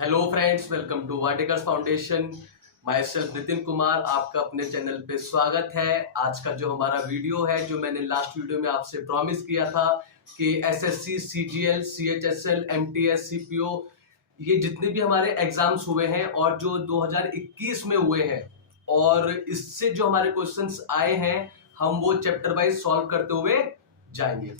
Hello friends, welcome to Verticals Foundation. My self Nitin Kumar, आपका अपने channel पे स्वागत है। आज का जो हमारा वीडियो है, जो मैंने लास्ट वीडियो में आपसे प्रॉमिस किया था कि SSC, CGL, CHSL, MTS, CPO, ये जितने भी हमारे एग्जाम्स हुए हैं और जो 2021 में हुए हैं, और इससे जो हमारे क्वेश्चंस आए हैं, हम वो चैप्टर वाइज सॉल्व करते हुए जाएंगे।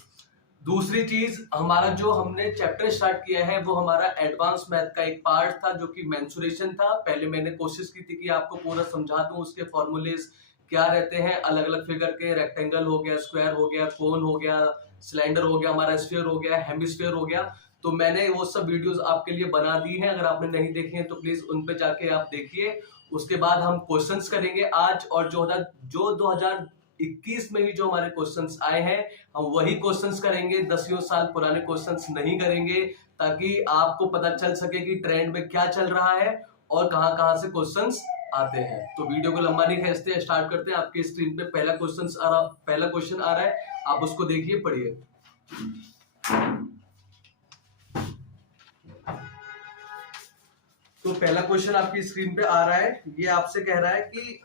दूसरी चीज, हमारा जो हमने चैप्टर स्टार्ट किया है वो हमारा एडवांस मैथ का एक पार्ट था जो कि मेंसुरेशन था। पहले मैंने कोशिश की थी कि आपको पूरा समझा दूं, उसके फॉर्मूलेज क्या रहते हैं, अलग अलग फिगर के, रेक्टेंगल हो गया, स्क्वायर हो गया, कोन हो गया, सिलेंडर हो गया, हमारा स्फीयर हो गया, हेमिस्फीयर हो गया। तो मैंने वो सब वीडियोस आपके लिए बना दी हैं। अगर आपने नहीं देखे हैं तो प्लीज उन पे जाके आप देखिए। उसके बाद हम क्वेश्चंस करेंगे आज, और जो 2021 में भी जो हमारे क्वेश्चंस आए हैं हम वही क्वेश्चंस करेंगे, 10 साल पुराने क्वेश्चंस नहीं करेंगे, ताकि आपको पता चल सके कि ट्रेंड में क्या चल रहा है और कहां कहां से क्वेश्चंस आते हैं। तो वीडियो को लंबा नहीं खींचते, स्टार्ट करते हैं। आपकी स्क्रीन पे पहला क्वेश्चन आ रहा है, आप उसको देखिए, पढ़िए। तो पहला क्वेश्चन आपकी स्क्रीन पे आ रहा है, ये आपसे कह रहा है कि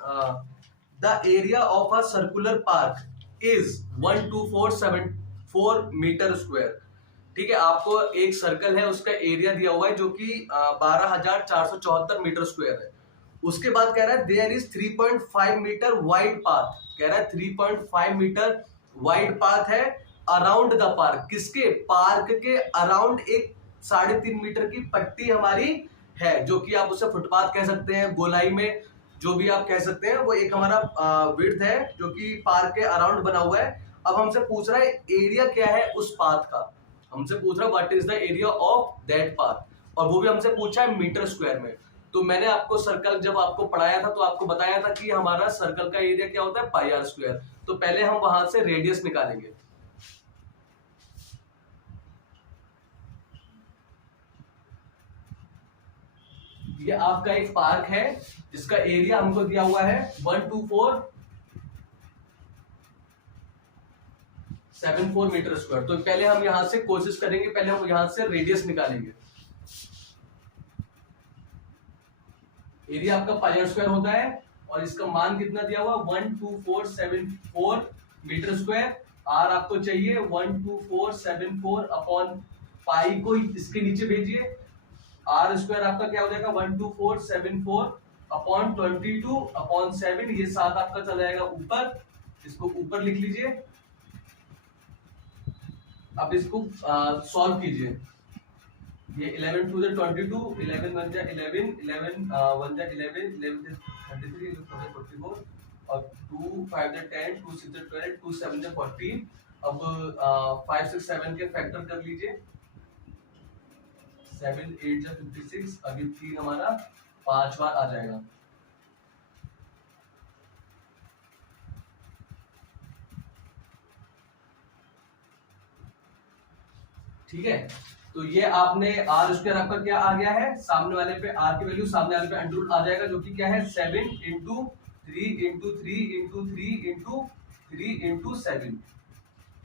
the area of a circular park is 12474 metre square. ठीक है, आपको एक सर्कल है, उसका एरिया दिया हुआ है जो कि 12,474 मीटर स्क्वायर है। उसके बाद कह रहा है there is 3.5 metre wide path. कह रहा है 3.5 मीटर वाइड पाथ है अराउंड द पार्क। किसके? पार्क के अराउंड एक 3.5 मीटर की पट्टी हमारी है, जो कि आप उसे फुटपाथ कह सकते हैं, गोलाई में जो भी आप कह सकते हैं। वो एक हमारा विड्थ है जो कि पार्क के अराउंड बना हुआ है। अब हमसे पूछ रहा है एरिया क्या है उस पाथ का। हमसे पूछ रहा है what is the area of that path, और वो भी हमसे पूछा है मीटर स्क्वायर में। तो मैंने आपको सर्कल जब आपको पढ़ाया था तो आपको बताया था कि हमारा सर्कल का एरिया क्या होता है, पाई आर स्क्वायर। तो पहले हम वहां से रेडियस निकालेंगे। ये आपका एक पार्क है जिसका एरिया हमको दिया हुआ है 12474 मीटर स्क्वायर। तो पहले हम यहां से कोशिश करेंगे, पहले हम यहां से रेडियस निकालेंगे। एरिया आपका पाई आर स्क्वायर होता है और इसका मान कितना दिया हुआ, 12474 मीटर स्क्वायर। आर आपको चाहिए 12474 अपॉन पाई को इसके नीचे भेजिए। आर स्क्वायर आपका क्या हो जाएगा, 12474 अपॉन 22 अपॉन 7, ये 7 आपका चला जाएगा ऊपर, इसको ऊपर लिख लीजिए। अब इसको सॉल्व कीजिए। ये 11 टू 22, 11 1 जा 11, 11 1 जा 11, 11 33, 44, और 2 5 जा 10, 2 6 जा 12, 2 7 जा 14। अब 5 6 7 के फैक्टर कर लीजिए। 7 8 जा 56, अभी 3 हमारा 5 बार आ जाएगा। ठीक है, तो ये आपने आर स्क्वायर आपका क्या आ गया है, सामने वाले पे आर की वैल्यू सामने वाले पे अंडर आ जाएगा, जो कि क्या है 7 into 3 into 3 into 3 into 3 into 7।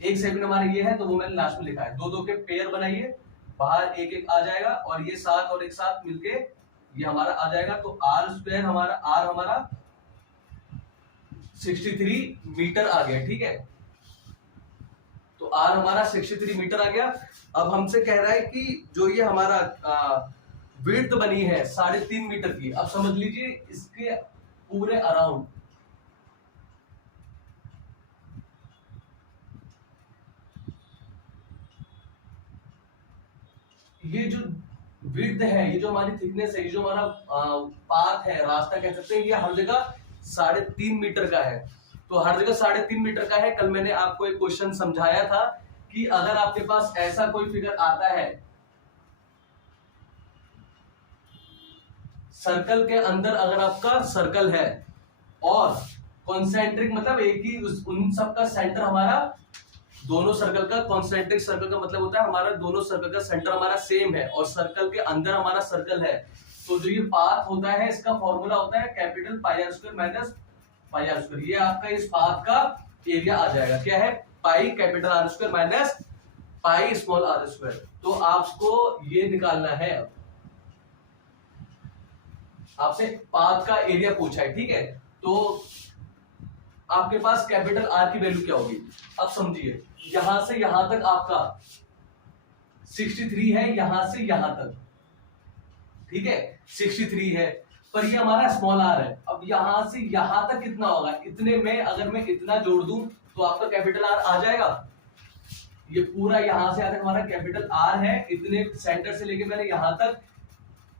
एक 7 हमारे ये है, तो वो मैंने लास्ट में लिखा है। दो दो के पेयर बनाइए, बाहर एक एक आ जाएगा, और ये 7 और एक 7 मिलके ये हमारा आ जाएगा। तो आर स्क्वायर हमारा, आर हमारा 63 मीटर आ गया। ठीक है, तो आर हमारा 63 मीटर आ गया। अब हमसे कह रहा है कि जो ये हमारा विड्थ बनी है 3.5 मीटर की, अब समझ लीजिए इसके पूरे अराउंड ये जो विड्थ है, ये जो हमारी थिकनेस है, ये जो हमारा पाथ है, रास्ता कह सकते हैं, ये हर जगह 3.5 मीटर का है। तो हर जगह 3.5 मीटर का है। कल मैंने आपको एक क्वेश्चन समझाया था कि अगर आपके पास ऐसा कोई फिगर आता है, सर्कल के अंदर अगर आपका सर्कल है और कॉन्सेंट्रिक मतलब एक ही उन सब का सेंटर हमारा, दोनों सर्कल का, कॉन्सेंट्रिक सर्कल का मतलब होता है हमारा दोनों सर्कल का सेंटर हमारा सेम है और सर्कल के अंदर हमारा सर्कल है, तो जो ये पाथ होता है इसका फॉर्मूला होता है capital pi R square minus pi R square. ये आपका इस पाथ का एरिया आ जाएगा, क्या है, pi capital R square minus pi small R square. तो आपको ये निकालना है। आपसे पाथ का एरिया पूछा है, ठीक है, तो आपके पास कैपिटल आर की वैल्यू क्या होगी। अब समझिए, यहां से यहां तक आपका 63 है, यहां से यहां तक, ठीक है, 63 है, पर ये हमारा स्मॉल आर है। अब यहां से यहां तक कितना होगा, इतने में अगर मैं इतना जोड़ दूं तो आपका कैपिटल आर आ जाएगा। ये पूरा यहां से तक हमारा कैपिटल आर है, इतने सेंटर से लेके मैंने यहां तक,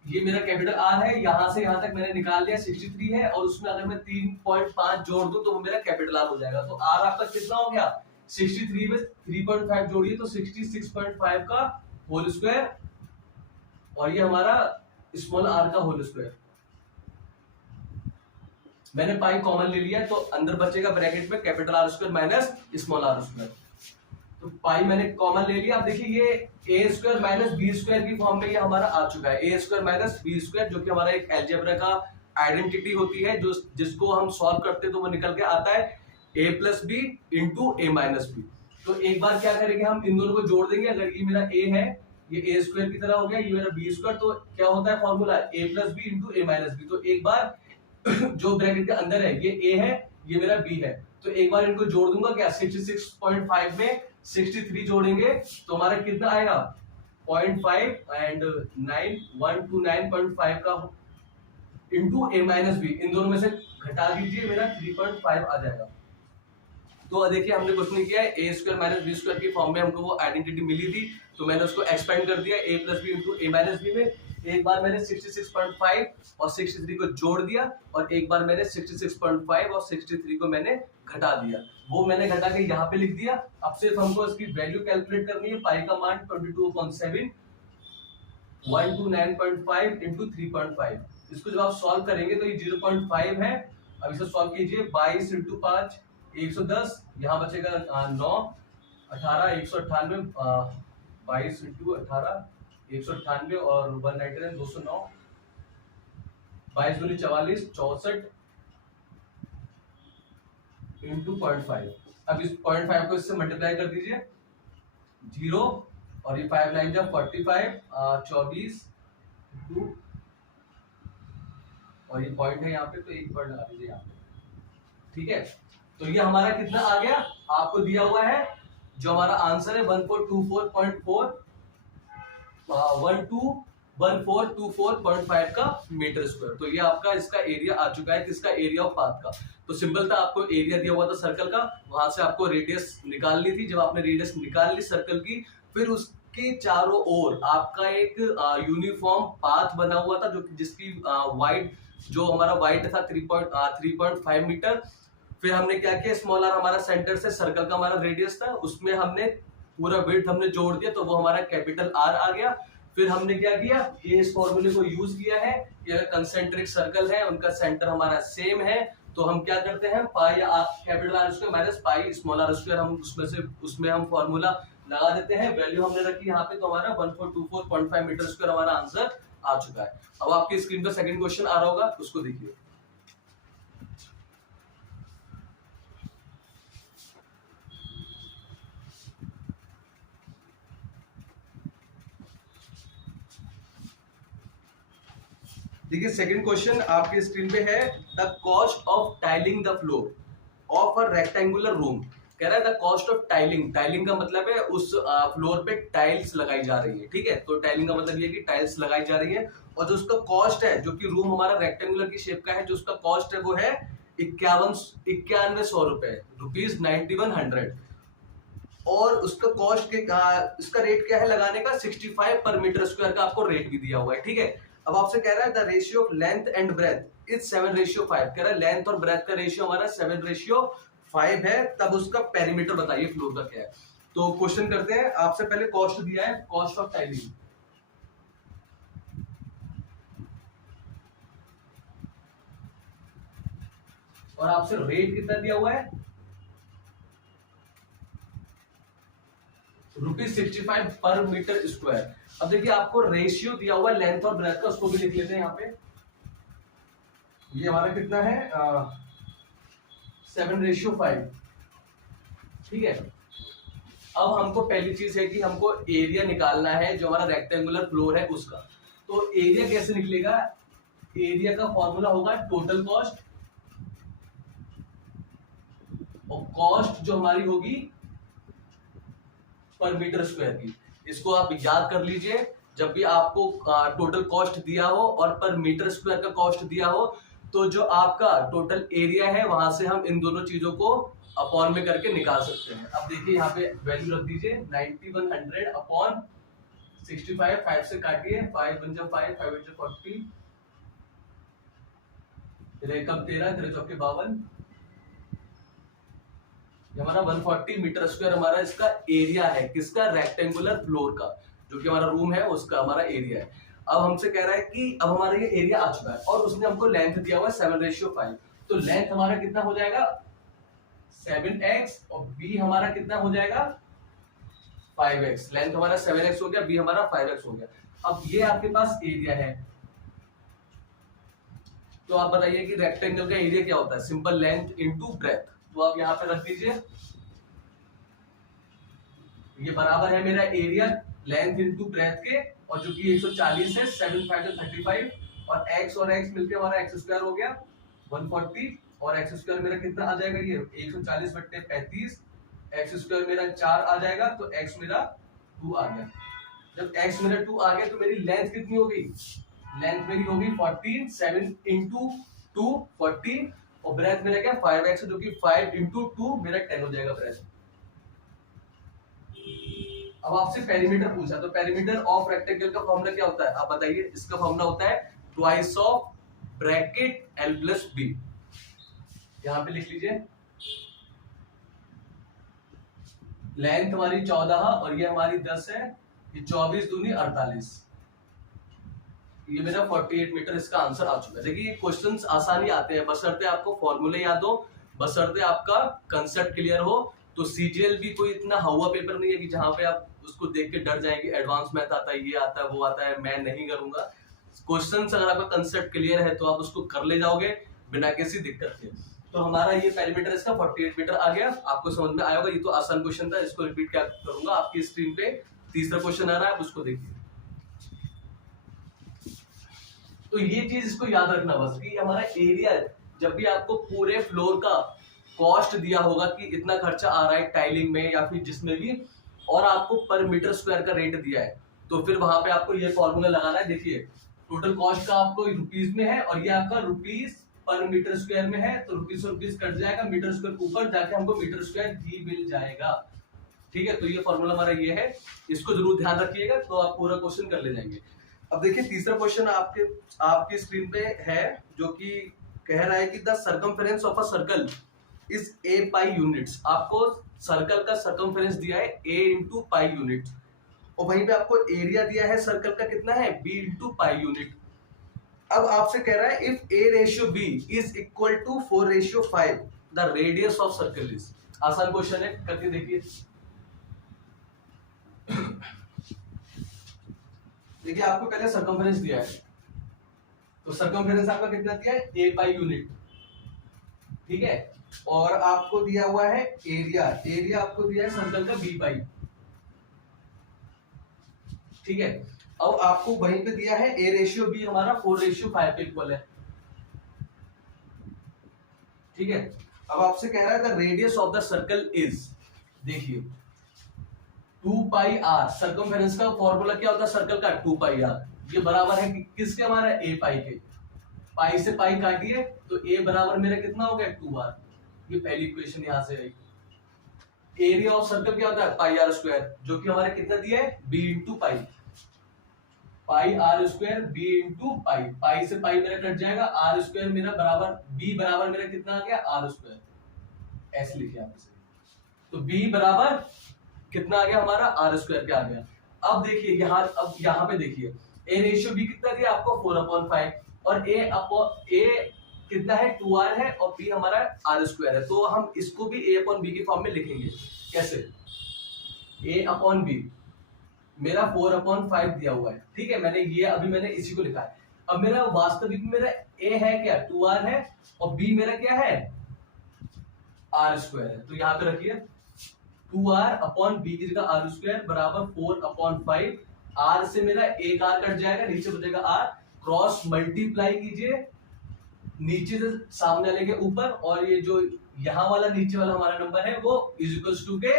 ये मेरा कैपिटल आर है, यहां से यहां तक मैंने निकाल लिया 63 है, और उसमें अगर मैं 3.5 जोड़ दूं तो वो मेरा कैपिटल आर हो जाएगा। तो आर आपका कितना हो गया, 63 में 3.5 जोड़िए तो 66.5 का होल स्क्वायर, और ये हमारा स्मॉल आर का होल स्क्वायर। मैंने पाई कॉमन ले लिया तो अंदर बचेगा ब्रैकेट में capital R square minus small R square. तो पाई मैंने कॉमन ले लिया। अब देखिए ये A square minus B square की फॉर्म में ये हमारा आ चुका है, A square minus B square, जो कि हमारा एक अलजेब्रा का आइडेंटिटी होती है, जो जिसको हम सॉल्व करते हैं तो वो निकल के आता है ए प्लस बी इंटू ए माइनस बी। तो एक बार क्या करेंगे, हम इन दोनों को जोड़ देंगे। अगर ये मेरा ए है, ये ए स्क्वायर की तरह हो गया, ये मेरा बी स्क्वायर, तो क्या होता है फॉर्मूला, ए प्लस बी इंटू ए माइनस बी। तो एक बार जो ब्रैकेट के अंदर है ये ए है, ये मेरा बी है, तो एक बार इनको जोड़ दूंगा, क्या 66.5 में 63 जोड़ेंगे तो हमारा कितना आएगा 0.5 एंड 9.129.5 का इंटू ए माइनस बी, इन दोनों में से घटा दीजिए, मेरा 3.5 आ जाएगा। तो देखिए हमने कुछ नहीं किया है, A square minus B square की फॉर्म में हमको वो आइडेंटिटी मिली थी, तो मैंने उसको एक्सपेंड कर दिया ए प्लस बी इंटू ए माइनस बी में। एक बार मैंने 66.5 और 63 को जोड़ दिया, और एक बार मैंने 66.5 और 63 को मैंने घटा दिया, वो मैंने घटा के यहाँ पे लिख दिया। अब सिर्फ हमको इसकी वैल्यू कैलकुलेट करनी है, पाई का मान 22/7 129.5 इंटू 3.5। इसको जब आप सॉल्व करेंगे तो ये 0.5 है। अब इसे सॉल्व कीजिए, 22 इंटू 5 110, यहाँ बचेगा 9, 18 198, 22 इंटू 18 198 और 199 209, 22 दूनी 44 64 इंटू 0.5। अब इस 0.5 को इससे मल्टीप्लाई कर दीजिए, 0 और ये 5 लाइन जब 45 24 इंटू, और ये पॉइंट है यहाँ पे तो एक पॉइंट लगा दीजिए यहाँ पे, ठीक है। तो ये हमारा कितना आ गया, आपको दिया हुआ है जो हमारा आंसर है 1424.4 121424.5 का मीटर स्क्वायर। तो ये आपका इसका एरिया आ चुका है, किसका, एरिया ऑफ पाथ का। तो सिंपल था, आपको एरिया दिया हुआ था सर्कल का, वहां से आपको रेडियस निकालनी थी। जब आपने रेडियस निकाल ली सर्कल की, फिर उसके चारों ओर आपका एक यूनिफॉर्म पाथ बना हुआ था, जो जिसकी वाइड, जो हमारा वाइड था 3.5 मीटर। फिर हमने क्या किया, स्मॉल आर हमारा सेंटर से सर्कल का हमारा रेडियस था, उसमें हमने पूरा विड्थ हमने जोड़ दिया, तो वो हमारा कैपिटल आर आ गया। फिर हमने क्या किया, ये इस फॉर्मूले को यूज किया है कि अगर कंसेंट्रिक सर्कल है, उनका सेंटर हमारा सेम है, तो हम क्या करते हैं, pi capital R square minus pi small R square, हम उसमें हम फॉर्मूला लगा देते हैं। वैल्यू हमने रखी यहाँ पे, तो हमारा 1424.5 मीटर स्क्वायर हमारा आंसर आ चुका है। अब आपकी स्क्रीन पर सेकंड क्वेश्चन आ रहा होगा, उसको देखिए। देखिए सेकंड क्वेश्चन आपके स्क्रीन पे है, the cost of tiling the floor of a rectangular room. कह रहा है the cost of tiling, tiling का मतलब है उस फ्लोर पे टाइल्स लगाई जा रही है, ठीक है। तो टाइलिंग का मतलब ये कि टाइल्स लगाई जा रही है, और जो उसका कॉस्ट है, जो कि रूम हमारा रेक्टेंगुलर की शेप का है, जो उसका कॉस्ट है वो है 9100 रुपए, ₹9100। और उसका कॉस्ट के इसका रेट क्या है लगाने का, 65 पर मीटर स्क्वायर का आपको रेट भी दिया हुआ है, ठीक है। अब आपसे कह रहा है the ratio of length and breadth is 7:5। कह रहा है लेंथ और ब्रेथ का रेशियो हमारा 7:5 है, तब उसका पेरीमीटर बताइए फ्लोर का क्या है। तो क्वेश्चन करते हैं, आपसे पहले कॉस्ट दिया है, कॉस्ट ऑफ टाइलिंग, और आपसे रेट कितना दिया हुआ है, ₹65 पर मीटर स्क्वायर। अब देखिए आपको रेशियो दिया हुआ है लेंथ और ब्रेथ का, उसको भी लिख लेते हैं यहाँ पे। ये हमारा कितना है 7:5, ठीक है। अब हमको पहली चीज है कि हमको एरिया निकालना है, जो हमारा रेक्टेंगुलर फ्लोर है उसका। तो एरिया कैसे निकलेगा, एरिया का फॉर्मूला होगा टोटल कॉस्ट, और कॉस्ट जो हमारी होगी पर मीटर स्क्वायर की। इसको आप याद कर लीजिए, जब भी आपको टोटल कॉस्ट दिया हो और पर मीटर स्क्वायर का कॉस्ट दिया हो, तो जो आपका टोटल एरिया है वहां से हम इन दोनों चीजों को अपॉन में करके निकाल सकते हैं। अब देखिए यहाँ पे वैल्यू रख दीजिए 9100 अपॉन 65, 5 से काटिए, 5 × 5, 5 × 40, तेरे कम 13, तेरे चौके 52, हमारा 140 मीटर स्क्वायर हमारा इसका एरिया है। किसका? रेक्टेंगुलर फ्लोर का, जो कि हमारा रूम है उसका हमारा एरिया है। अब हमसे कह रहा है कि अब हमारा ये एरिया आ चुका है और उसने हमको लेंथ दिया हुआ है 7:5, तो लेंथ हमारा कितना हो जाएगा 7x, और b हमारा कितना हो जाएगा 5x। लेंथ हमारा 7x हो गया, b हमारा 5x हो गया। अब ये आपके पास एरिया है, तो आप बताइए कि रेक्टेंगल का एरिया क्या होता है? Simple length into breadth. तो आप यहां पे रख दीजिए, ये बराबर है मेरा एरिया लेंथ इनटू ब्रेथ के, और जो कि 140 है, 7 5 35, और x और x मिलके हमारा x स्क्वायर हो गया 140, और x स्क्वायर मेरा कितना आ जाएगा, ये 140/35, x स्क्वायर मेरा 4 आ जाएगा, तो x मेरा 2 आ गया। जब x मेरा 2 आ गया तो मेरी लेंथ कितनी हो गई? लेंथ मेरी होगी 14, 7 × 2 14, और ब्रेथ मेरा क्या 5x, जो कि 5 × 2 मेरा 10 हो जाएगा ब्रेथ। अब आपसे पेरीमीटर पूछा, तो पेरीमीटर ऑफ रेक्टेंगल का फॉर्मूला क्या होता है आप बताइए? इसका फॉर्मूला होता है twice of bracket l + b। यहां पे लिख लीजिए, लेंथ हमारी 14 और ये हमारी 10 है, ये 24 दूनी 48, ये मेरा 48 मीटर इसका आंसर आ चुका है। देखिए क्वेश्चंस आसानी आते हैं, बशर्ते आपको फॉर्मूले याद हो, बशर्ते आपका कंसेप्ट क्लियर हो। तो सीजीएल भी कोई इतना हवा पेपर नहीं है कि जहां पे आप उसको देख के डर जाएंगे, एडवांस मैथ आता है, ये आता है, वो आता है, मैं नहीं करूंगा। क्वेश्चंस अगर आपका कंसेप्ट क्लियर है तो आप उसको कर ले जाओगे बिना किसी दिक्कत के। तो हमारा ये पेरीमीटर इसका 48 मीटर आ गया, आपको समझ में आया होगा। ये तो आसान क्वेश्चन था, इसको रिपीट क्या करूंगा, आपकी स्क्रीन पे तीसरा क्वेश्चन आ रहा है, आप उसको देखिए। तो ये चीज इसको याद रखना बस कि हमारा एरिया, जब भी आपको पूरे फ्लोर का कॉस्ट दिया होगा कि इतना खर्चा आ रहा है टाइलिंग में या फिर जिसमें भी, और आपको पर मीटर स्क्वायर का रेट दिया है, तो फिर वहां पे आपको ये फॉर्मूला लगाना है। देखिए टोटल कॉस्ट का आपको रुपीज में है और ये आपका रुपीज पर मीटर स्क्वायर में है, तो रुपीज से रुपीज कट जाएगा, मीटर स्क्वायर ऊपर जाके हमको मीटर स्क्वायर ही मिल जाएगा। ठीक है, तो ये फॉर्मूला हमारा ये है, इसको जरूर ध्यान रखिएगा, तो आप पूरा क्वेश्चन कर ले जाएंगे। अब देखिए तीसरा क्वेश्चन आपकी स्क्रीन पे है, जो कि कह रहा है कि the circumference of a circle is a pi units. आपको सर्कल का सर्कमफेरेंस दिया है a × पाई यूनिट, और वहीं पे आपको एरिया दिया है सर्कल का कितना है b × पाई यूनिट। अब आपसे कह रहा है if a/b is equal to 4/5 the radius of circle is. आसान क्वेश्चन है, करके देखिए। देखिए आपको पहले सर्कमफेरेंस दिया है, तो सर्कमफेरेंस आपका कितना दिया है a पाई यूनिट, ठीक है, और आपको दिया हुआ है एरिया, एरिया आपको दिया है सर्कल का b पाई, ठीक है। अब आपको वहीं पे दिया है a/b हमारा 4/5 के इक्वल है, ठीक है। अब आपसे कह रहा है the radius of the circle is, देखिए 2 पाई r, सर्कमफेरेंस का फॉर्मूला क्या होता है सर्कल का 2 पाई r, ये बराबर है कि किसके हमारा a पाई के, पाई से पाई काटिए तो a बराबर मेरा कितना हो गया 2r, ये पहली इक्वेशन यहां से आई। एरिया ऑफ सर्कल क्या होता है पाई r स्क्वायर, जो कि हमारे कितना दिया है b × पाई, पाई r स्क्वायर b × पाई, पाई से पाई मेरा कट जाएगा, r स्क्वायर मेरा बराबर b बराबर मेरा कितना आ गया r स्क्वायर, ऐसे लिखिए आप इसे, तो b बराबर कितना आ गया हमारा r स्क्वायर क्या आ गया। अब देखिए यहाँ पे देखिए a/b कितना दिया आपको 4/5, और a कितना है 2r है, और b हमारा r स्क्वायर है, तो हम इसको भी a/b के फॉर्म में लिखेंगे। कैसे? a/b मेरा 4/5 दिया हुआ है, ठीक है, मैंने इसी को लिखा है। अब मेरा वास्तविक में मेरा a है क्या 2r है, और b मेरा क्या है r स्क्वायर है, तो यहाँ पे रखिए 2r/b की जगह r स्क्वायर बराबर 4/5, r से मेरा एक r कट जाएगा, नीचे बचेगा r, क्रॉस मल्टीप्लाई कीजिए नीचे से सामने वाले के ऊपर, और ये जो यहाँ वाला नीचे वाला हमारा नंबर है वो इज इक्वल्स टू के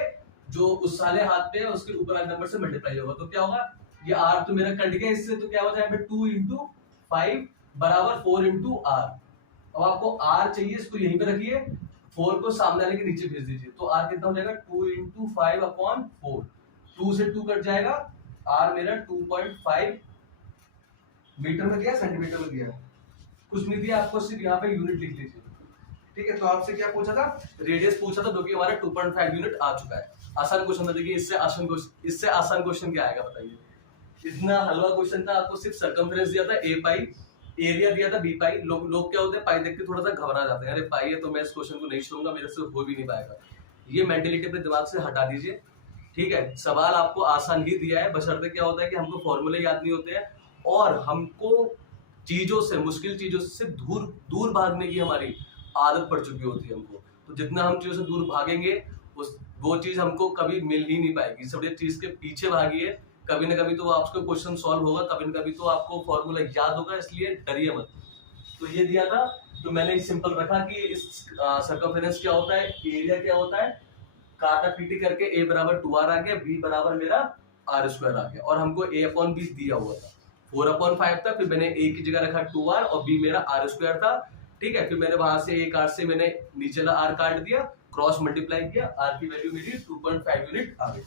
जो उस वाले हाथ पे है उसके ऊपर वाले नंबर से मल्टीप्लाई होगा। तो क्या होगा, ये r तो मेरा कट गया इससे, तो क्या हो जाएगा 2 इंटू 5 बराबर 4 इंटू आर। अब आपको r चाहिए, इसको यहीं पे रखिए, 4 को सामने वाले के नीचे भेज दीजिए, तो r कितना हो जाएगा 2 इंटू 5 अपॉन 4, 2 से 2 कट जाएगा, r मेरा 2.5 मीटर में दिया, सेंटीमीटर में दिया, कुछ नहीं दिया आपको, सिर्फ यहाँ पे यूनिट लिख लीजिए। ठीक है, तो आपसे क्या पूछा था, रेडियस पूछा था, जो कि हमारा 2.5 यूनिट आ चुका है। आसान क्वेश्चन था, देखिए इससे आसान क्वेश्चन क्या आएगा बताइए। इतना हलवा क्वेश्चन था, आपको सिर्फ सर्कमफ्रेंस दिया था a पाई, एरिया दिया था b पाई। लोग क्या होते हैं, पाई देख के थोड़ा सा घबरा जाते हैं, अरे पाई है तो मैं इस क्वेश्चन को नहीं छोड़ूंगा, मेरे से हो भी नहीं पाएगा। ये मेंटेलिटी अपने दिमाग से हटा दीजिए। ठीक है, सवाल आपको आसान ही दिया है, बशर्ते क्या होता है कि हमको फॉर्मूले याद नहीं होते हैं और हमको चीजों से, मुश्किल चीजों से दूर भागने की हमारी आदत पड़ चुकी होती है हमको। तो जितना हम चीजों से दूर भागेंगे वो चीज हमको कभी मिल ही नहीं पाएगी। सब चीज के पीछे भागिए, कभी ना कभी तो आपको क्वेश्चन सॉल्व होगा, कभी ना कभी तो आपको फॉर्मूला याद होगा, इसलिए डरिए मत। तो ये दिया था, तो मैंने सिंपल रखा कि इस सर्कमफेरेंस क्या होता है, एरिया क्या होता है, काटा पीटी करके a बराबर 2r आ गया, b बराबर मेरा r स्क्वायर आ गया, और हमको a अपॉन b दिया हुआ था 4/5 था, फिर मैंने a की जगह रखा 2r और b मेरा r स्क्वायर था। ठीक है, फिर मैंने वहां से एक r से मैंने नीचे ला r काट दिया, क्रॉस मल्टीप्लाई किया, r की वैल्यू मेरी 2.5 यूनिट आ गई।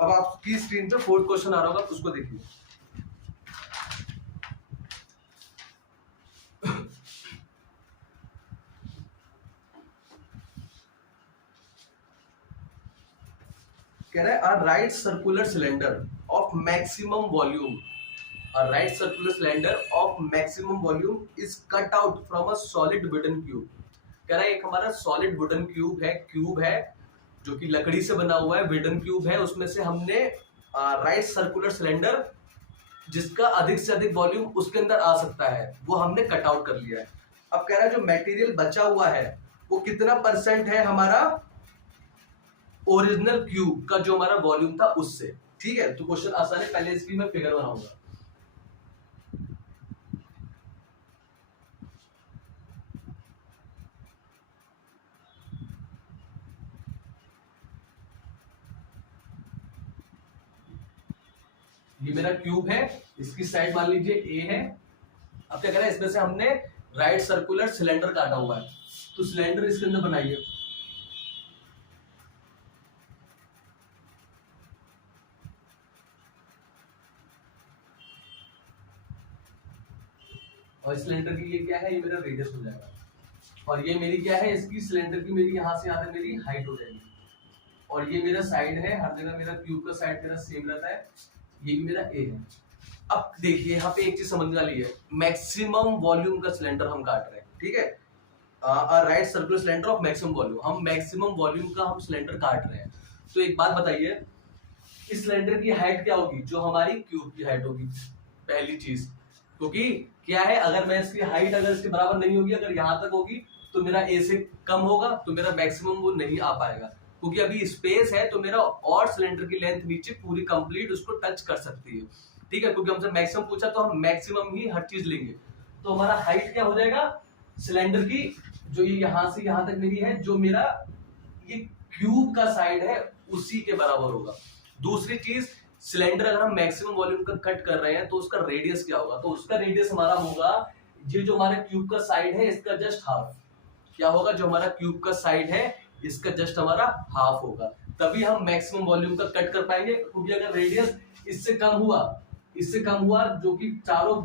अब आपकी स्क्रीन पे फोर्थ क्वेश्चन आ रहा होगा, उसको देखिए। कह रहा है a right circular cylinder of maximum volume, a right circular cylinder of maximum volume is cut out from a solid wooden cube। कह रहा है एक हमारा solid wooden क्यूब है जो कि लकड़ी से बना हुआ है, वुडन क्यूब है, उसमें से हमने राइट सर्कुलर सिलेंडर जिसका अधिक से अधिक वॉल्यूम उसके अंदर आ सकता है वो हमने कट आउट कर लिया है। अब कह रहा है जो मटेरियल बचा हुआ है वो कितना परसेंट है हमारा ओरिजिनल क्यूब का जो हमारा वॉल्यूम था उससे। ठीक है, तो क्वेश्चन आसान है, पहले इसकी मैं फिगर बनाऊंगा। ये मेरा क्यूब है, इसकी साइड मान लीजिए ए है। अब क्या करें, इसमें से हमने राइट सर्कुलर सिलेंडर काटा हुआ है, तो सिलेंडर इसके अंदर बनाइए। और सिलेंडर की ये क्या है, ये मेरा रेडियस हो जाएगा, और ये मेरी क्या है, इसकी सिलेंडर की मेरी यहां से यहां तक मेरी हाइट हो जाएगी, और ये मेरा साइड है, हर जगह मेरा क्यूब का साइड मेरा सेम रहता है, ये भी मेरा ए है। अब देखिए यहाँ पे एक चीज समझने वाली है, मैक्सिमम वॉल्यूम का सिलेंडर हम काट रहे हैं। ठीक है, right circular cylinder of maximum volume, हम मैक्सिमम वॉल्यूम का हम सिलेंडर काट रहे हैं। तो एक बात बताइए, इस सिलेंडर की हाइट क्या होगी, जो हमारी क्यूब की हाइट होगी, पहली चीज। क्योंकि क्या है, अगर मैं इसकी हाइट अगर इसके बराबर नहीं होगी, अगर यहां तक होगी तो मेरा ए से कम होगा, तो मेरा मैक्सिमम वो नहीं आ पाएगा, क्योंकि अभी स्पेस है, तो मेरा और सिलेंडर की लेंथ नीचे पूरी कंप्लीट उसको टच कर सकती है। ठीक है, क्योंकि हमसे मैक्सिमम पूछा तो हम मैक्सिमम ही हर चीज लेंगे। तो हमारा हाइट क्या हो जाएगा सिलेंडर की, जो ये यहां से यहां तक मेरी है, जो मेरा ये क्यूब का साइड है उसी के बराबर होगा। दूसरी चीज, सिलेंडर अगर हम मैक्सिमम वॉल्यूम का कट कर रहे हैं तो उसका रेडियस क्या होगा, तो उसका रेडियस हमारा होगा ये जो हमारे क्यूब का साइड है इसका जस्ट हाफ। क्या होगा, जो हमारा क्यूब का साइड है इसका जस्ट हमारा हाफ होगा, तभी हम मैक्सिमम वॉल्यूम का कट कर पाएंगे। क्योंकि अगर रेडियस इससे कम हुआ जो कि चारों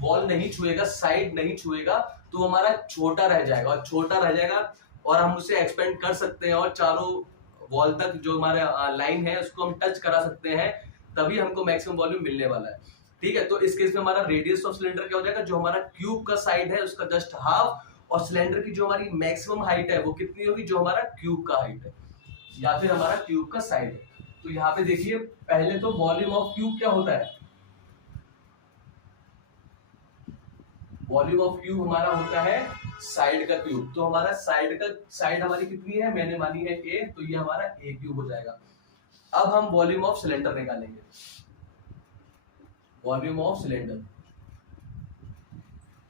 वॉल नहीं छुएगा, साइड नहीं छुएगा, तो हमारा छोटा रह जाएगा, और छोटा रह जाएगा और हम उसे एक्सपेंड कर सकते हैं और चारों वॉल तक जो हमारा लाइन है उसको हम टच करा सकते हैं, तभी हमको मैक्सिमम वॉल्यूम मिलने वाला है। ठीक है, तो इस केस में हमारा रेडियस ऑफ सिलेंडर क्या हो जाएगा, जो हमारा क्यूब का साइड है उसका जस्ट हाफ, और सिलेंडर की जो हमारी मैक्सिमम हाइट है वो कितनी होगी, जो हमारा क्यूब का हाइट है या फिर हमारा क्यूब का साइड है। तो यहाँ पे देखिए, पहले तो वॉल्यूम ऑफ क्यूब क्या होता है, वॉल्यूम ऑफ क्यूब हमारा होता है साइड का क्यूब। तो हमारा साइड हमारी कितनी है, मैंने मानी है ए, तो ये हमारा ए क्यूब हो जाएगा। अब हम वॉल्यूम ऑफ सिलेंडर निकालेंगे, वॉल्यूम ऑफ सिलेंडर।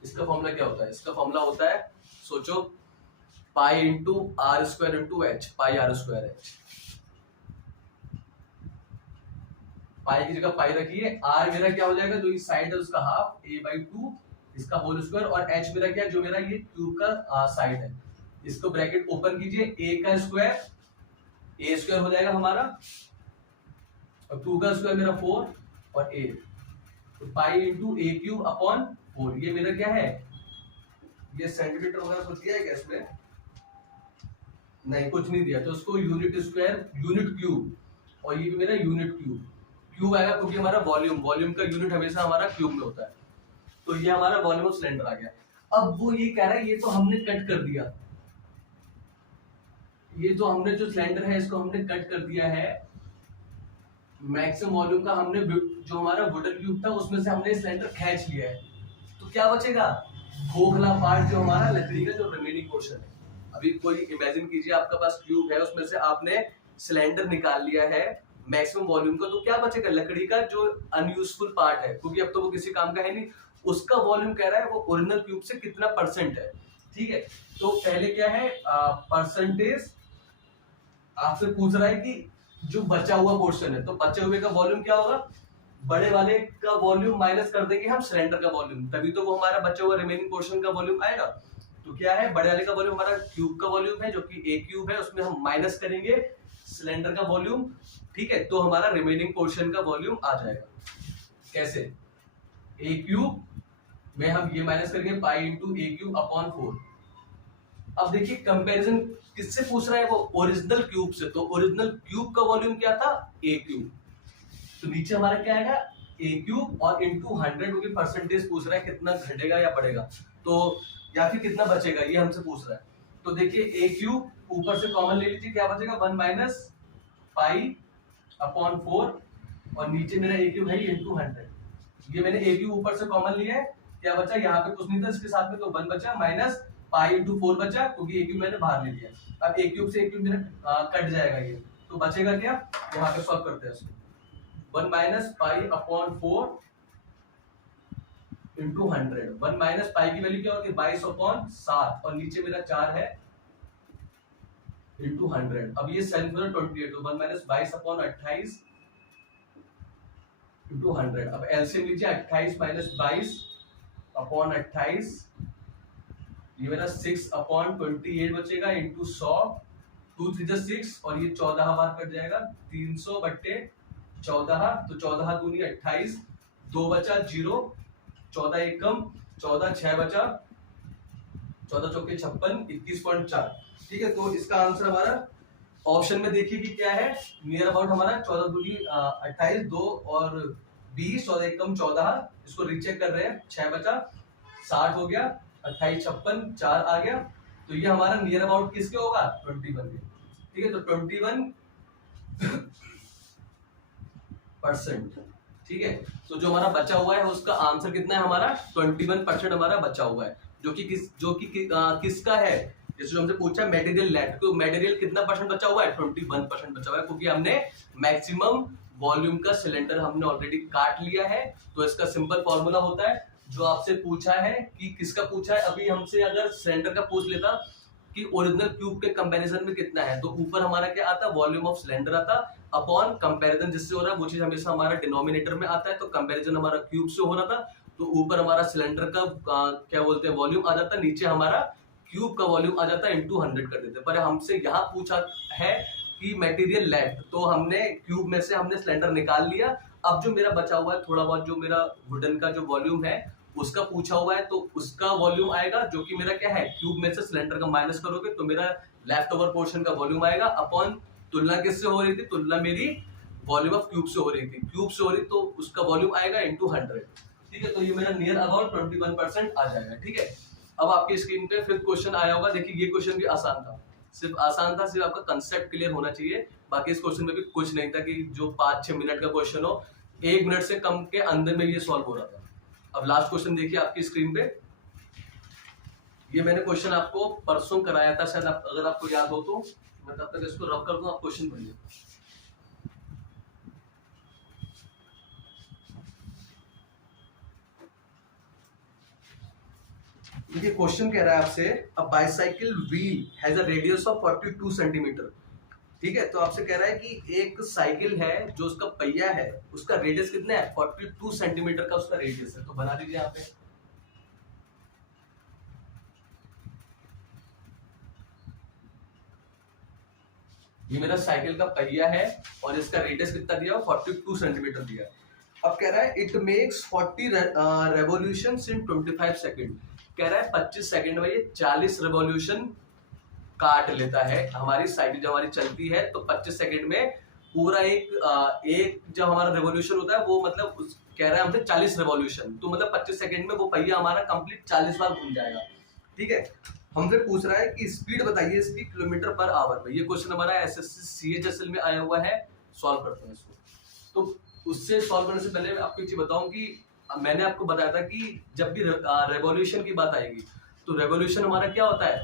इसका फॉर्मूला क्या होता है? इसका फॉर्मूला होता है, सोचो, pi into R square into H, pi R square H. Pi की जगह पाई रखिए, आर मेरा क्या हो जाएगा, जो इस साइड है उसका हाफ, a/2 इसका होल स्क्वायर, और एच मेरा क्या, जो मेरा ये क्यूब का साइड है, इसको ब्रैकेट ओपन कीजिए, a का स्क्वायर, a स्क्वायर हो जाएगा हमारा, और 2 का स्क्वायर मेरा 4 और a, तो पाई इंटू ए क्यूब अपॉन 4। ये मेरा क्या है, ये सेंटीमीटर वगैरह कुछ दिया है क्या इसमें? नहीं, कुछ नहीं दिया, तो उसको यूनिट स्क्वायर, यूनिट क्यूब, और ये भी मेरा यूनिट क्यूब, क्यूब आएगा क्योंकि हमारा वॉल्यूम का यूनिट हमेशा हमारा क्यूब में होता है। तो ये हमारा वॉल्यूम ऑफ सिलेंडर आ गया। अब वो ये कह रहा है, ये तो हमने कट कर दिया, ये जो हमने जो सिलेंडर है इसको हमने कट कर दिया है, मैक्सिमम वॉल्यूम का हमने, जो हमारा वुडन क्यूब था उसमें से हमने सिलेंडर खींच लिया है, तो क्या बचेगा, खोखला पार्ट, जो हमारा लकड़ी का जो रिमेनिंग पोर्शन है। अभी कोई इमेजिन कीजिए आपके पास क्यूब है, उसमें से आपने सिलेंडर निकाल लिया है मैक्सिमम वॉल्यूम का, तो क्या बचेगा, लकड़ी का जो अनयूजफुल पार्ट है, क्योंकि अब तो वो किसी काम का है नहीं, उसका वॉल्यूम कह रहा है वो ओरिजिनल क्यूब से कितना परसेंट है। ठीक है, तो पहले क्या है, परसेंटेज आपसे पूछ रहा है कि जो बचा हुआ पोर्शन है, तो बचे हुए का वॉल्यूम क्या होगा, बड़े वाले का वॉल्यूम माइनस कर देंगे हम सिलेंडर का वॉल्यूम, तभी तो वो हमारा बचा हुआ रिमेनिंग पोर्शन का वॉल्यूम आएगा। तो क्या है, बड़े वाले का वॉल्यूम हमारा क्यूब का वॉल्यूम है, जो कि ए क्यूब है, उसमें हम माइनस करेंगे सिलेंडर का वॉल्यूम। ठीक है, तो हमारा रिमेनिंग पोर्शन का वॉल्यूम आ जाएगा। कैसे, ए क्यूब में हम ये माइनस करेंगे पाई इंटू ए क्यूब अपॉन 4। अब देखिए कंपैरिजन किससे पूछ रहा है, वो ओरिजिनल क्यूब से, तो ओरिजिनल क्यूब का वॉल्यूम क्या था, ए क्यूब, तो नीचे हमारा क्या आएगा, ए क्यूब और इंटू 100, क्योंकि परसेंटेज पूछ रहा है कितना घटेगा या बढ़ेगा, तो या फिर कितना बचेगा ये हमसे पूछ रहा है। तो देखिए ए क्यूब ऊपर से कॉमन ले लीजिए, क्या बचेगा, 1 माइनस पाई अपॉन 4, और नीचे मेरा ए क्यूब है इंटू 100। ये मैंने ए क्यूब ऊपर से कॉमन लिया है, क्या बचा, यहाँ पे कुछ नहीं था इसके साथ में, तो 1 बचा, माइनस पाई इंटू 4 बचा, क्योंकि ए क्यूब मैंने बाहर ले लिया। अब ए क्यूब से ए क्यूब मेरा कट जाएगा ये, तो बचेगा क्या, यहाँ पे सॉल्व करते हैं इसको, 1 minus pi upon 4 into 100। 1 minus pi की वैल्यू क्या होगी, 22 अपॉन 7, और नीचे मेरा 4 है इंटू 100। अब ये सेल्फ में 28, तो 1 माइनस 22 अपॉन 28 इंटू 100। अब एलसीएम लीजिए, 28 माइनस 22 अपॉन 28, ये मेरा 6 अपॉन 28 बचेगा इंटू 100, 2 3 6, और ये 14 बार कट जाएगा, 300 बट्टे 14, तो 14 दूनी 28, 2 बचा 0, 14 एक कम, 14 6 बचा, 14 चौके 56, 21.4। ठीक है, तो इसका आंसर हमारा ऑप्शन में देखिए कि क्या है, नियर अबाउट हमारा 14 दूनी 28, 2 और 20, 14 एक कम 14, इसको रीचेक कर रहे हैं, 6 बचा, 60 हो गया, 28 56 4 आ गया, तो ये हमारा नियर अबाउट किसके होगा, 21 के। ठीक है, तो 21%। ठीक है, तो जो हमारा बचा हुआ है उसका आंसर कितना है, हमारा 21% हमारा बचा हुआ है, जो कि किसका है, जैसे हमसे पूछा मटेरियल लेफ्ट, तो मटेरियल कितना परसेंट बचा हुआ है, 21% बचा हुआ है, क्योंकि हमने मैक्सिमम वॉल्यूम का सिलेंडर हमने ऑलरेडी काट लिया है। तो इसका सिंपल फॉर्मूला होता है, जो आपसे पूछा है कि किसका पूछा है, अभी हमसे अगर सिलेंडर का पूछ लेता कि ओरिजिनल क्यूब के कंपैरिजन में कितना है, तो ऊपर हमारा क्या आता, वॉल्यूम ऑफ सिलेंडर आता, अपॉन कंपैरिजन जिससे हो रहा है वो चीज हमेशा हमारा डिनोमिनेटर में आता है, तो कंपैरिजन हमारा क्यूब से हो रहा था, तो ऊपर हमारा सिलेंडर का क्या बोलते हैं वॉल्यूम आ जाता, नीचे हमारा क्यूब का वॉल्यूम आ जाता, इंटू 100 कर देते। पर हमसे यहाँ पूछा है कि मटेरियल लेफ्ट, तो हमने क्यूब में से हमने सिलेंडर निकाल लिया, अब जो मेरा बचा हुआ है थोड़ा बहुत, जो मेरा वुडन का जो वॉल्यूम है उसका पूछा हुआ है, तो उसका वॉल्यूम आएगा, जो कि मेरा क्या है, क्यूब में से सिलेंडर का माइनस करोगे तो मेरा लेफ्ट ओवर पोर्शन का वॉल्यूम आएगा, अपॉन तुलना किससे हो रही थी, तुलना मेरी वॉल्यूम ऑफ क्यूब से हो रही थी, क्यूब से हो रही तो उसका वॉल्यूम आएगा इंटू 100। ठीक है, तो ये मेरा नियर अबाउट 21% आ जाएगा। ठीक है, अब आपकी स्क्रीन पे फिफ्थ क्वेश्चन आया होगा, देखिए ये क्वेश्चन भी आसान था, सिर्फ आसान था, सिर्फ आपका कंसेप्ट क्लियर होना चाहिए, बाकी इस क्वेश्चन में भी कुछ नहीं था कि जो 5-6 मिनट का क्वेश्चन हो, 1 मिनट से कम के अंदर में ये सॉल्व हो रहा था। अब लास्ट क्वेश्चन देखिए आपकी स्क्रीन पे, ये मैंने क्वेश्चन आपको परसों कराया था शायद, अगर आपको याद हो तो मैं तब तक इसको रफ कर दूं, आप क्वेश्चन पढ़िए। देखिए क्वेश्चन कह रहा है आपसे, अ bicycle wheel has a radius of 42 centimetre. ठीक है, तो आपसे कह रहा है कि एक साइकिल है जो उसका पहिया है, उसका रेडियस कितना है, 42 सेंटीमीटर का उसका रेडियस है। तो बना दीजिए यहाँ पे। ये मेरा साइकिल का पहिया है और इसका रेडियस कितना दिया, 42 सेंटीमीटर दिया है। अब कह रहा है it makes 40 revolution in 25 second. कह रहा है 25 सेकेंड में ये 40 रेवोल्यूशन काट लेता है। हमारी साइकिल जब हमारी चलती है तो 25 सेकेंड में पूरा एक जब हमारा रेवोल्यूशन होता है वो मतलब कह रहा है हमसे 40 रेवोल्यूशन, तो मतलब 25 सेकेंड में वो पहिया हमारा कंप्लीट 40 बार घूम जाएगा। ठीक है, हमसे पूछ रहा है कि स्पीड बताइए इसकी किलोमीटर पर आवर में। ये क्वेश्चन हमारा एसएससी CHSL में आया हुआ है, सॉल्व करते हैं इसको। तो उससे सॉल्व करने से पहले मैं आपको एक चीज बताऊं कि मैंने आपको बताया था कि जब भी रेवोल्यूशन की बात आएगी तो रेवोल्यूशन हमारा क्या होता है,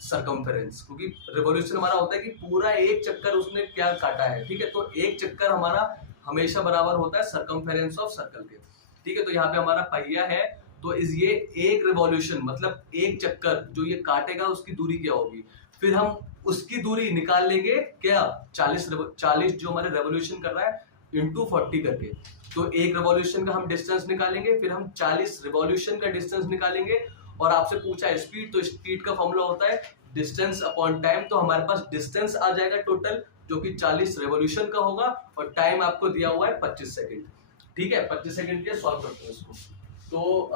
सरकमफेरेंस, क्योंकि रेवोल्यूशन हमारा होता है कि पूरा एक चक्कर उसने क्या काटा है। ठीक है, तो एक चक्कर हमारा हमेशा बराबर होता है सरकमफेरेंस ऑफ सर्कल के। ठीक है, तो यहाँ पे हमारा पहिया है, तो इस ये एक रिवॉल्यूशन मतलब एक चक्कर जो ये काटेगा उसकी दूरी क्या होगी, फिर हम उसकी दूरी निकाल लेंगे क्या, 40 जो हमारे रेवोल्यूशन कर रहा है इंटू 40 करके। तो एक रिवॉल्यूशन का हम डिस्टेंस निकालेंगे, फिर हम 40 रिवॉल्यूशन का डिस्टेंस निकालेंगे। और आपसे पूछा है स्पीड, तो स्पीड का फॉर्मूला होता है डिस्टेंस अपॉन टाइम। तो हमारे पास डिस्टेंस आ जाएगा टोटल जो कि 40 रेवोल्यूशन का होगा, और टाइम आपको दिया हुआ है 25 सेकेंड। ठीक है, 25 सेकेंड के सॉल्व करते हैं इसको। तो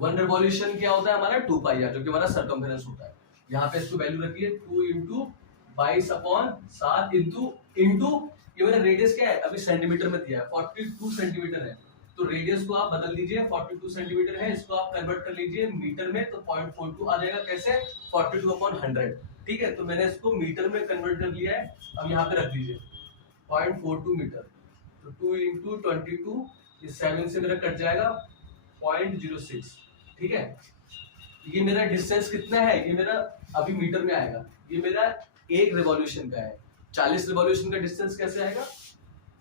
1 रिवॉल्यूशन क्या होता है हमारा 2 पाई आर, जो कि हमारा सरकमफेरेंस होता है। यहाँ पे इसको वैल्यू रखिए 2 इंटू 22/7 इंटू ये मेरा रेडियस क्या है, अभी सेंटीमीटर में दिया है, 42 सेंटीमीटर है। तो रेडियस को आप बदल दीजिए, 42 सेंटीमीटर है, इसको आप कन्वर्ट कर लीजिए मीटर में, तो 0.42 आ जाएगा। कैसे, 42/100। ठीक है, तो मैंने इसको मीटर में कन्वर्ट कर लिया है। अब यहाँ पे रख दीजिए 0.42 मीटर, तो 2 इंटू 22, इस 7 से मेरा कट जाएगा 0.06। ठीक है, ये मेरा डिस्टेंस कितना है, ये मेरा अभी मीटर में आएगा, ये मेरा एक रिवॉल्यूशन का है। 40 रिवॉल्यूशन का डिस्टेंस कैसे आएगा,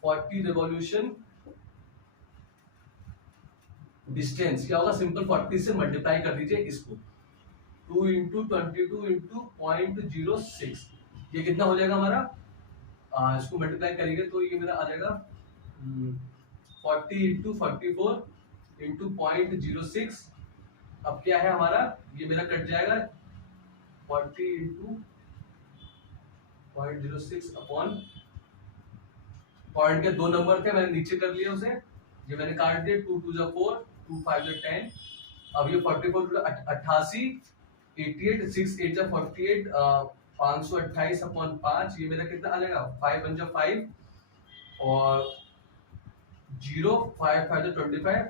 40 रिवॉल्यूशन डिस्टेंस क्या होगा, सिंपल 40 से मल्टीप्लाई कर दीजिए इसको, 2 इंटू 22 इंटू 0.06, ये कितना हो जाएगा हमारा, इसको मल्टीप्लाई करेंगे तो ये मेरा आ जाएगा 40 इंटू 44 इंटू 0.06। अब क्या है हमारा, ये मेरा कट जाएगा 40 इंटू 0.06 अपॉन, पॉइंट के 2 नंबर थे मैंने नीचे कर लिया उसे, ये मैंने काट दिया, 2 2 जा 4, 2 5 जा 10। अब ये 44 88, 88 6 8 जा 48, 528 अपॉन 5, ये मेरा कितना आ जाएगा, 5 1 जा 5 और 0 5 5 जा 25।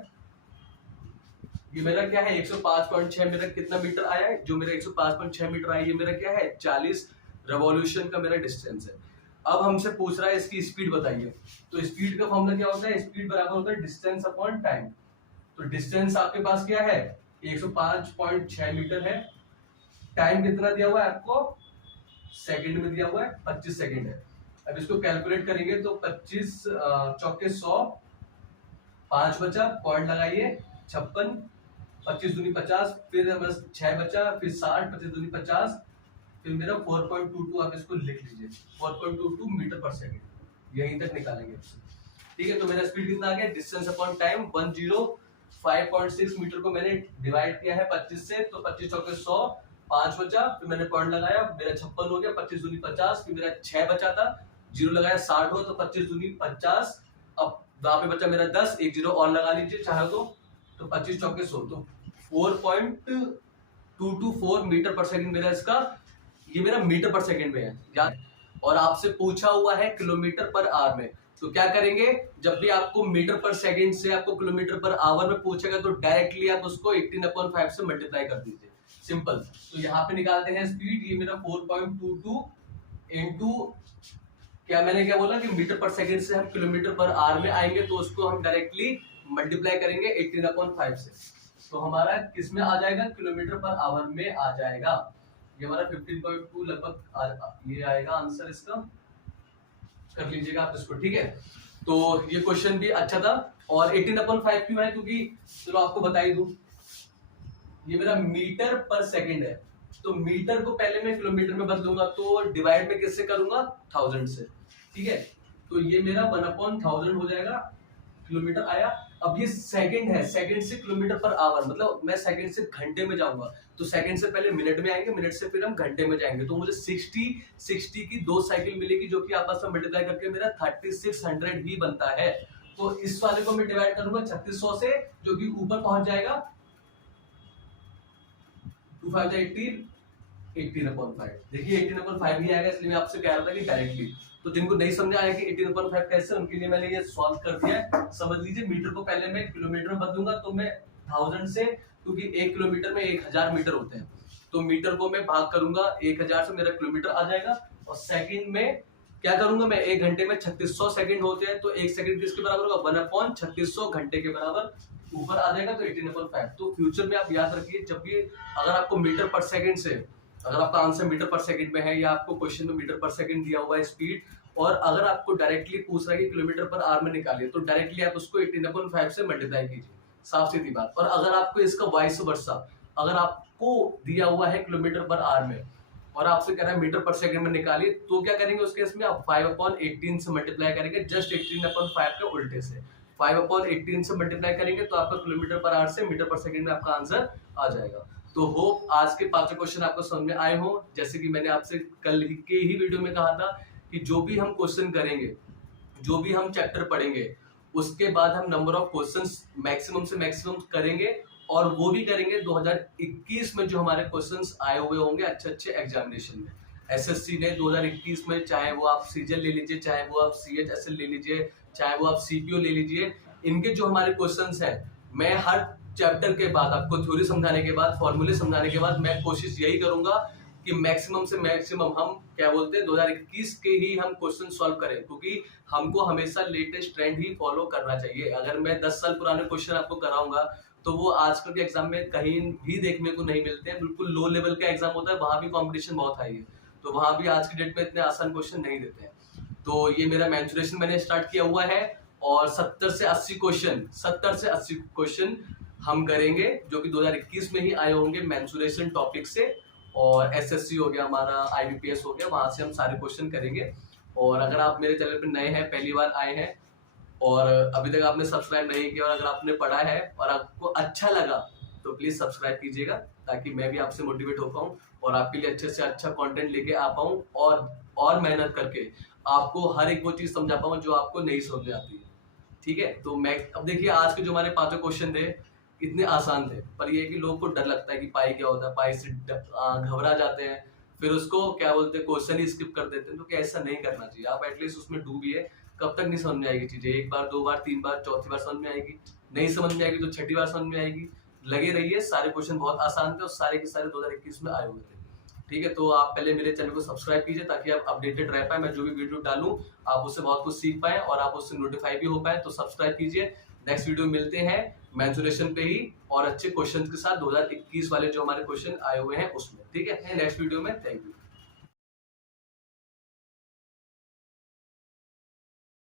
ये मेरा क्या है 105.6 मेरा कितना मीटर आया है, जो मेरा 105.6 मीटर आया, ये मेरा क्या है 40 रेवोल्यूशन का मेरा डिस्टेंस है। अब हमसे पूछ रहा है इसकी स्पीड बताइए, तो स्पीड का फॉर्मूला क्या होता है, स्पीड बराबर होता है डिस्टेंस अपॉन टाइम। तो डिस्टेंस आपके पास क्या है 105.6 मीटर है, टाइम कितना दिया हुआ है आपको, सेकंड में दिया हुआ है 25 सेकंड है। अब इसको कैलकुलेट करेंगे तो 25 चौके 100, 5 बचा, पॉइंट लगाइए 56, 25 दूनी 50, फिर बस 6 बचा, फिर 60, 25 दूनी 50, फिर मेरा 4.22, आप इसको लिख लीजिए 4.22 मीटर पर सेकंड, यहीं तक निकालेंगे। ठीक है, तो मेरा स्पीड कितना आ गया, डिस्टेंस अपॉन टाइम 105.6 मीटर को मैंने डिवाइड किया है 25 से, तो 25 चौके 100, 5 बचा, फिर मैंने पॉइंट लगाया, मेरा 56 हो गया, 25 दूनी 50, फिर मेरा 6 बचा था, 0 लगाया 60 हो, तो 25 दूनी 50, अब वहां पे बचा मेरा 10, एक 0 और लगा लीजिए चाहे तो 25 चौके 100, तो 4.224 मीटर पर सेकंड मेरा इसका, ये मेरा मीटर पर सेकंड में है यार। और आपसे पूछा हुआ है किलोमीटर पर आवर में, तो क्या करेंगे, जब भी आपको मीटर पर सेकंड से आपको किलोमीटर पर आवर में पूछेगा तो डायरेक्टली आप उसको 18/5 से मल्टीप्लाई कर दीजिए, सिंपल। तो यहाँ पे निकालते हैं स्पीड, ये मेरा 4.22 इंटू क्या मैंने क्या बोला कि मीटर पर सेकंड से हम किलोमीटर पर आवर में आएंगे, तो उसको हम डायरेक्टली मल्टीप्लाई करेंगे 18/5 से, तो हमारा किस में आ जाएगा, किलोमीटर पर आवर में आ जाएगा। ये हमारा 15.2 लगभग ये आएगा आंसर इसका। कर लीजिएगा आप इसको, ठीक है। तो ये क्वेश्चन भी अच्छा था। और 18/5 क्यों है, क्योंकि चलो आपको बता ही दूं, ये मेरा मीटर पर सेकंड है, तो मीटर को पहले मैं किलोमीटर में बदलूंगा, तो डिवाइड में किससे करूंगा, 1000 से, ठीक है। तो ये मेरा 1/1000 हो जाएगा, किलोमीटर आया। अब ये सेकंड है, सेकंड से किलोमीटर पर आवर, मतलब मैं सेकंड से घंटे में जाऊंगा, तो सेकंड से पहले मिनट में आएंगे, मिनट से फिर हम घंटे में जाएंगे, तो मुझे 60 की 2 साइकिल मिलेगी, जो कि आपस में मल्टीप्लाई करके मेरा 3600 ही बनता है। तो इस वाले को मैं डिवाइड करूंगा 3600 से, जो कि ऊपर पहुंच जाएगा 2 5 18, 18/5। देखिए 18/5 ही आएगा, इसलिए मैं आपसे कह रहा था कि डायरेक्टली, तो जिनको नहीं समझ आया कि 18/5 कैसे, उनके लिए मैंने ये सॉल्व कर दिया है। समझ लीजिए, मीटर को पहले मैं किलोमीटर में बदलूंगा, तो मैं 1000 से, क्योंकि 1 किलोमीटर में 1000 मीटर होते हैं, तो मीटर को मैं भाग करूंगा 1000 से, मेरा किलोमीटर आ जाएगा। और सेकंड में क्या करूंगा मैं, 1 घंटे में 3600 सेकंड होते हैं, तो 1 सेकंड किसके बराबर होगा, 1/3600 घंटे के बराबर ऊपर आ जाएगा, तो 18/5। तो फ्यूचर में आप याद रखिए, जब भी अगर आपको मीटर पर सेकंड से, अगर आपका आंसर मीटर पर सेकंड में है, या आपको क्वेश्चन में मीटर पर सेकंड दिया हुआ है स्पीड, और अगर आपको डायरेक्टली पूछ रहा है कि किलोमीटर पर आवर में निकालिए, तो डायरेक्टली आप उसको 18/5 से मल्टीप्लाई कीजिए, साफ सीधी बात। और अगर आपको इसका वाइस वर्सा, अगर आपको दिया हुआ है किलोमीटर पर आवर में और आपसे कह रहा है मीटर पर सेकंड में निकालिए, तो क्या करेंगे उस केस में, आप 5/18 से मल्टीप्लाई करेंगे, जस्ट 18/5 के उल्टे से 5/18 से मल्टीप्लाई करेंगे, तो आपका किलोमीटर पर आवर से मीटर पर सेकंड में आपका आंसर आ जाएगा। तो होप आज के 5 क्वेश्चन आपको समझ में आए हो। जैसे कि मैंने आपसे कल के ही वीडियो में कहा था कि जो भी हम क्वेश्चन करेंगे, जो भी हम चैप्टर पढ़ेंगे, उसके बाद हम नंबर ऑफ क्वेश्चंस मैक्सिमम से मैक्सिमम करेंगे, और वो भी करेंगे 2021 में जो हमारे क्वेश्चंस आए हुए होंगे अच्छे एग्जामिनेशन में। एसएससी ने 2021 में, चाहे वो आप सीजीएल ले लीजिए, चाहे वो आप सीएचएसएल ले लीजिए, चाहे वो आप सीपीओ ले लीजिए, इनके जो हमारे क्वेश्चंस हैं, मैं हर चैप्टर के बाद आपको थ्योरी समझाने के बाद, फॉर्मूले समझाने के बाद, मैं कोशिश यही करूंगा कि मैक्सिमम से मैक्सिमम हम क्या बोलते हैं 2021 के ही हम क्वेश्चन सॉल्व करें, क्योंकि हमको हमेशा लेटेस्ट ट्रेंड ही फॉलो करना चाहिए। अगर मैं 10 साल पुराने क्वेश्चन आपको कराऊंगा, तो वो आजकल के एग्जाम में कहीं भी देखने को नहीं मिलते हैं। बिल्कुल लो लेवल का एग्जाम होता है, वहां भी कंपटीशन बहुत हाई है, तो वहां भी आज की डेट में इतने आसान क्वेश्चन नहीं देते हैं। तो ये मेरा मेंसुरेशन मैंने स्टार्ट किया हुआ है, और 70 से 80 क्वेश्चन हम करेंगे, जो कि 2021 में ही आए होंगे मेंसुरेशन टॉपिक से। और एसएससी हो गया हमारा, आईबीपीएस हो गया, वहां से हम सारे क्वेश्चन करेंगे। और अगर आप मेरे चैनल पर नए हैं, पहली बार आए हैं, और अभी तक आपने सब्सक्राइब नहीं किया, और अगर आपने पढ़ा है और आपको अच्छा लगा, तो प्लीज सब्सक्राइब कीजिएगा, ताकि मैं भी आपसे मोटिवेट हो पाऊँ और आपके लिए अच्छे से अच्छा कंटेंट लेके आ पाऊँ, और मेहनत करके आपको हर एक वो चीज समझा पाऊँ जो आपको नहीं समझ में आती है, ठीक है। तो मैं अब देखिए, आज के जो हमारे 5 क्वेश्चन थे, इतने आसान थे, पर ये कि लोगों को डर लगता है कि पाई क्या होता है, पाई से घबरा जाते हैं, फिर उसको क्या बोलते हैं, क्वेश्चन ही स्किप कर देते हैं। तो क्या ऐसा नहीं करना चाहिए, आप एटलीस्ट उसमें डूबिए। कब तक नहीं समझ में आएगी चीजें, 1 बार 2 बार 3 बार, चौथी बार समझ में आएगी, नहीं समझ में आएगी तो छठी बार समझ में आएगी। लगे रहिए, सारे क्वेश्चन बहुत आसान थे, और सारे के सारे 2021 में आए हुए थे, ठीक है। तो आप पहले मेरे चैनल को सब्सक्राइब कीजिए, ताकि आप अपडेटेड रह पाए, मैं जो भी वीडियो डालूं आप उससे बहुत कुछ सीख पाए, और आप उससे नोटिफाई भी हो पाए। तो सब्सक्राइब कीजिए। नेक्स्ट वीडियो मिलते हैं मेंसुरेशन पे ही, और अच्छे क्वेश्चन के साथ 2021 वाले जो हमारे क्वेश्चन आए हुए हैं उसमें, ठीक है। नेक्स्ट वीडियो में, थैंक यू।